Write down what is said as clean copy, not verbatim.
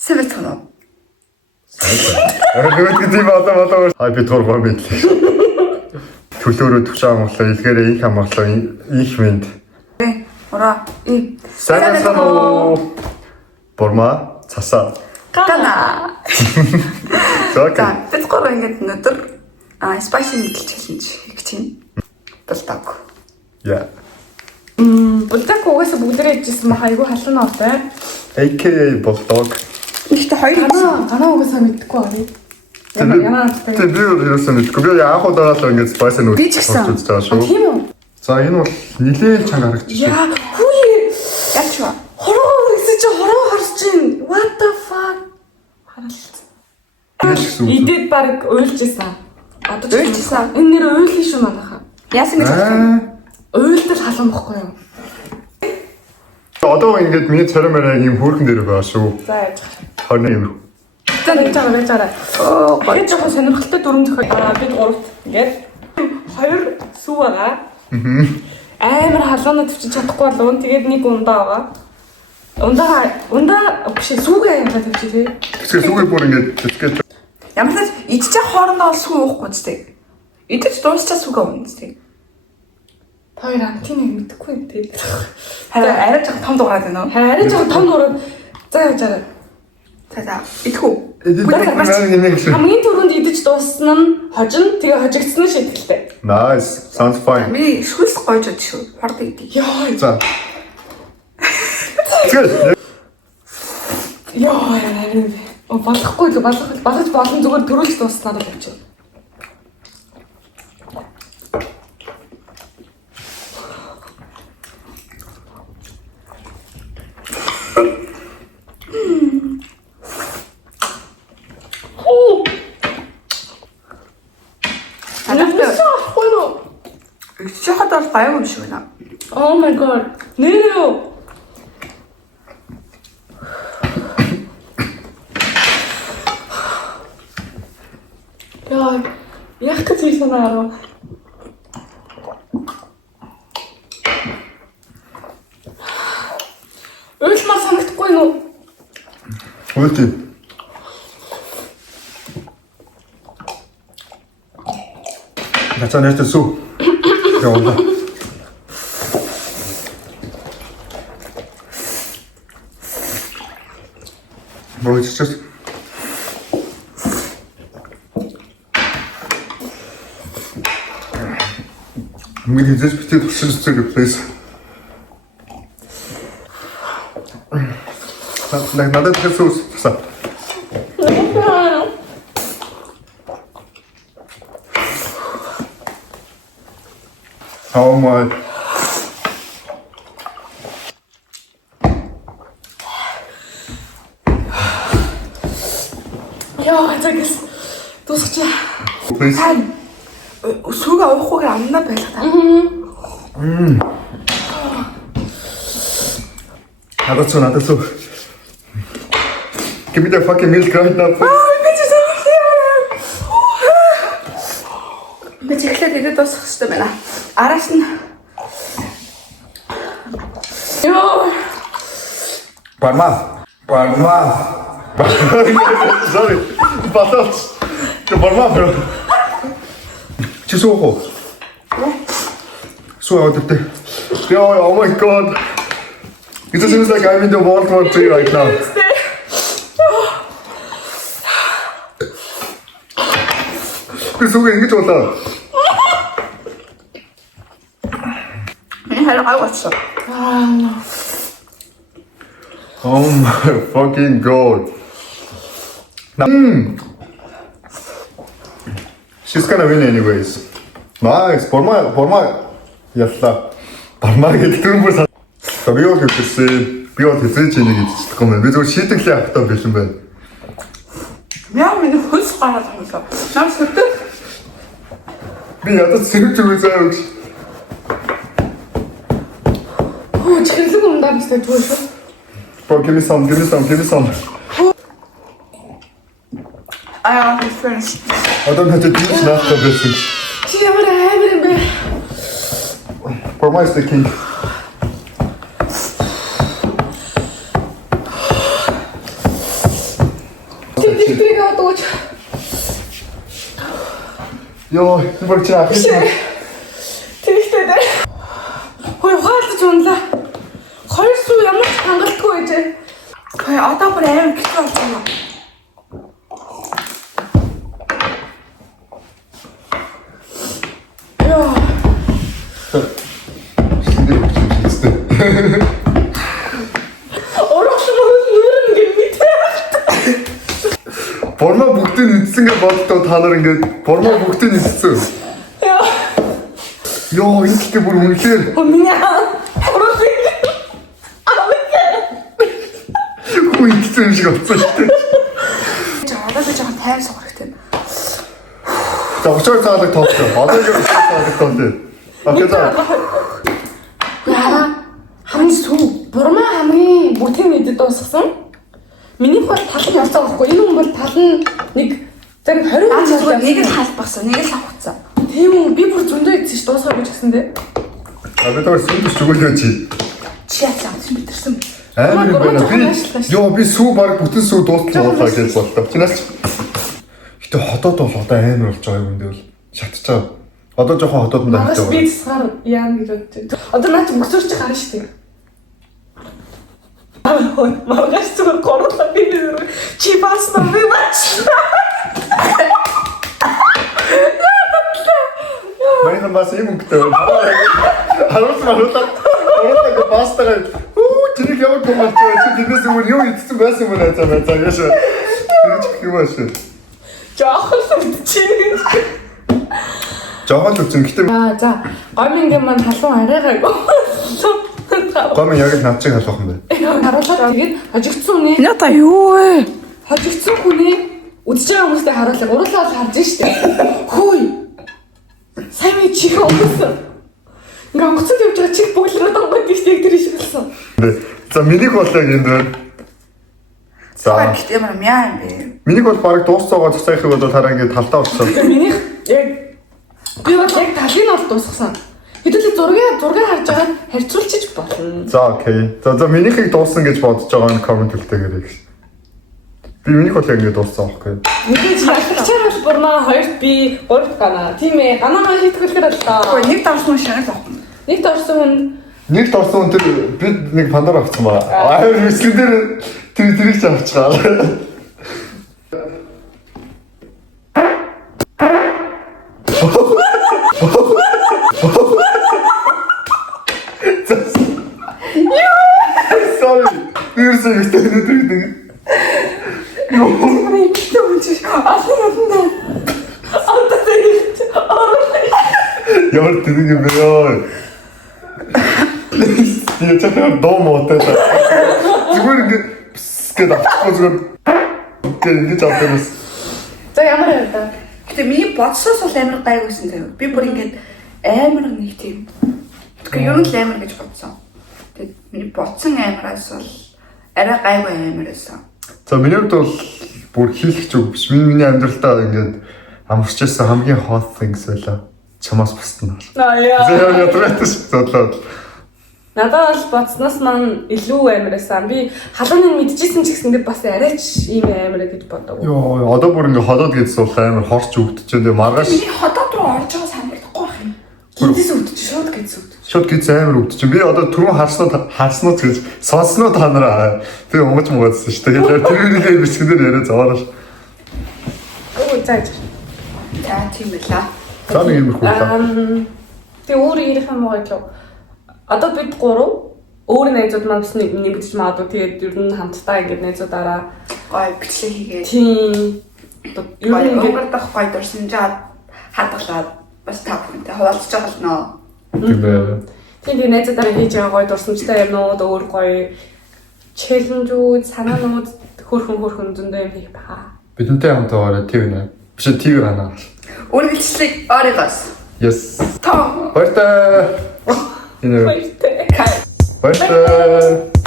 Сэвэтэнэ. Гэдэг болоо. Би турбаа мэдлээ. Төлөөрөө төвч амглаа, илгээрээ их амглаа, их мэд. Ора. Сэвэтэнэ. Борма цасаа. Гана. За. Бид гурав ингэж өнөөдөр spicy noodle challenge хийж байна. Булдаг. Яа. Булдаг угаасаа бүгдээрээ ижсэн мах айгүй халуун ортой. AKA болдог. Ихтэй хоёр Ганаа угаасаа мэдхгүй байна. Ямар Тэ би юусэн мэдгүй. Би анх удаа л ингэж spicy noodle Би ч гэсэн. үзэж байгаа шүү. Тийм үү? За энэ бол нилээн чанга харагдчих. Яа, хүү. Яач вэ? Хороо гэсэн чи хороо харж чинь. What the fuck? Харалт. Идэд баг уйлжсэн. Одоо ч Уйлжсэн? энэ нэр уйлын шүү манайха. Яасан гэж бодсон? Уйлдэл халуун бохгүй юу? Одоо ингэж миний царамаараа ийм хөөрхөн дээр байгаа шүү. За яаж. Хорны юм. За нэг жаа. Оо гоё. Тэгээд жоохон сонирхолтой дүрм зохиол. Бид гуравт ингээд хоёр сүү байгаа. Амар халуунаа төвчж чадахгүй болов. Тэгээд нэг ундаа байгаа. Ундаа биш сүүгээ яваад тавьчих тий. Тэгэхээр сүүгээ бүр ингэж Ямар ч идчих хоорондоо сүү уухгүй ч тийм. Идэж дуусчаа сүүгээ уун тийм. Хоёр антиныг мэдэхгүй юм тий. Харин арай жоохон том дуурайд байна уу? Харин жоохон том нурууд. За яаж арай. За идэхүү. Хамгийн түрүүнд идэж дууссан нь хожин тэгээ хожигдсан нь шийдэлтэй. Nice. Sounds fine. Би сүлс гойж од шүү. Хорд идэх. Яа. За. Тэгэл. Яа. Болохгүй л болгож болон зүгээр төрүүлж дууснараа явчих. Чихад бол баян юм шиг байна. Oh my god. Нэрөө. Яа, яг гэж санаа. Үйлмаа санагдахгүй юу? Үлти. Начаа нэртэй сүү. Яа. Боже, сейчас. Мне здесь пойти в please. Надо это соус. Oh my. Яа, загас. Тусчаа. Please. Сүүгээ уухгүйгээр амнаа байлаа та. Надад сүү. Give me the fucking milk right now. Би чиглээд идэж дуусах хэрэгтэй байна. Араас нь Яа. Барма. Sorry. Баталч. Барма бро. Чисоохо. Суу авдаг. Oh my god. It seems like I'm in the World War III right now. 그 속에 이게 좋다. миний харин гай болчихсон. Oh my fucking god. She's gonna win anyways. Nice. Борма ялла. Борма гэдэг бүр сан. Би бол хэлсэн. Би бол хэлсэн чинь нэг хэлчихдэг юм байна. Би зөв шийдэглээ автаа бэлэн байна. Яа миний хөлс гараад байгаа юм. Нам сүртэй. Би ядаж сэрэж үзээ гэж. Хөө чихэрлэг ундаа бистай зүгээр шүү. Bro, give me some. I'm finished. I don't have to teach that to this. Чи ямар амар юм бэ? Борма is the king. Электрик аваад өгөөч. Йоо, бүр чи ахиж. Тэрэгтэй дээр. Хөөе хаалтж унлаа. Хоёр сүү ямар ч хангалтгүй байжээ. Хөөе одоо бүр аим хэцүү болчихно. Яа. Шинээр өгчихсэн. Бормо бүгдийг эзсэнгээ болтоо та нар ингээд бормо бүгдийг эзсэн. Яа. Йоо, ихтэй бүр үнэхээр. Миний оролцоо. Хүү ихтэй юм шиг болцсон шүү дээ. Одоо би жоохон тайван суух хэрэгтэй. За 30 цагаалаг тоолсон. Одоо яг 30 цагаалаг тоолсон. Окей за. Яа. Хамгийн сүү. Бурмаа хамгийн бүтэн мэдэд дуусгасан. Миний бол тал нь явцаа байхгүй. Энэ хүн бол тал нь нэг зэрэг 20 Аа минут зүгээр нэг л халбахсан, нэг л авахцсан. Тийм үү. Би бүр зөндөө идсэн ш дуусгаа гэж гисэн дээ. А би тэр сүмдс чүгэлөө чи. Чи яасан битэрсэн. Амар юм байна. Би ёо би сүү баг бүтэн сүү дуусчихлаа гэж боллоо. Чинаас гэтээ хотод бол одоо амар болж байгаа юм дээ бол шатчихаа. Одоо жоохон хотод нь Магас тавьчихсан. би цаар яам гэж бодчих. Одоо наач мөсөрч гарна шүү дээ. Магас зүгээр гороолаа би чи бас на би бач. Манай бас юм өгдөө. Оролцоо пастага. Тэрийг ямар гомч чи тэрнээс өөр юу идсэн байсан юм аа за яаш. Тэр юм ааш. Жаахан чи. Жаахан л үгүй гэхдээ За гомингийн маань халуун арайгаагүй. гомын яг л над чиг халах юм байна. Харуулаад тэгээд хожигдсон үнэ. Энэ та юу вэ? Хожигдсон хүнээ үдчихэж байгаа хүмүүстэй харуулаа. Уруулаа бол харж штэ. Хөөе. Сайн ми чих өнгөсөн. Ингээ онгоцод явж байгаа чих бүглэрээд онгод штэ тэр шиг болсон. За минийх бол яг энэ байна. За Гэхдээ ямар мяа юм бэ? минийх бол баг дуусцаага цацаахыг бол хараа ингээд талтаа болчихсон. Минийх яг би бол яг талын бол дуусгасан. Хэдүүлээ зураг харж байгаа харьцуулчих болно. За окей. За минийхийг дууссан гэж бодож байгаа нь коммент хэлтээгээрэй гэж. Би минийх бол яг ингээд дууссан аахгүй. Мэдээж ялгчаар бол бурмаа 2-т би 3-т гана. Тийм ээ. Ганаа хийтгэлээр л та. Хөөе нэг давсан шанал авах. Нэгт орсон хүн Нэг орсон хүн тэр би нэг пандор авсан ба. Аяар мискэн дээр тэрийг ч авчихгаа. Sorry. Юусэн ихтэй нэг. Ямар юм бэ үгүй. Асуу. Ямар тэрийг юм бэ ёо. Я чамд домотой. Зүгээр ингээд скэд авахгүй зүгээр гэж авчихсан. за ямар юм да. Гэтэ миний бодсоос бол амар гайгүйсэн заяа. Би бүр ингээд амар нэг тийм. Тэгэхээр ер нь л амар гэж бодсон. Тэгээд миний бодсон амараас бол арай гайгүй амар байсан. За миний хувьд бол бүр хийх ч үг биш. Миний амьдралдаа ингээд амарч ирсэн хамгийн хот things байлаа. Чамаас бусдна. Яа. Зөө ятрэтэс бодлоо. Надад бол бодсноос маань илүү амарсан. Би халууныг мэдчихсэн ч гэсэндээ бас арайч ийм амар гэж бодов. Йоо, одоо бүр ингээ ходоод гэдсэн бол амар хорч өгдөж байна. Маргааш Миний ходоод руу орж байгаа санагдахгүй байх юм. Гинтэс өвдөж шууд гэж өвдөж. шууд гэж амар өгдөж. Би одоо түрүүн харсноо гэж сонсноо та нараа. Тэгээ унгаж муугаадсан шүү дээ. Тэгэхээр тэрүүнийхээ бичгээр яриа зовоороо. Өө зааж. За тийм байлаа. За нэг юм хөөе. Тэг өөр ирэх юм уу гэлөө. Одоо бид гурав өөр найзууд маань бас нэмэгдэж магадгүй. Тэгээд ер нь хамтдаа ингээд найзуудаараа Гой бичлэг хийгээд тийм ер нь ингээд өнгөрдөх гой дурсамжаад хадгалаад бас та бүхэнтэй хуваалцаж байгаа л нөө. тийм найзуудаараа хийж байгаа гоё дурсамжтай юмнууд өөр гоё челленжүүд санаанууд хөрхөн зөндөө юм хийх баха. Бидэнтэй хамтаа ТV нэ. Биш ТV гана. Үргэлжлэх оригоос. Yes. Том. Баяртай. Энэ Баяртай. баяртай.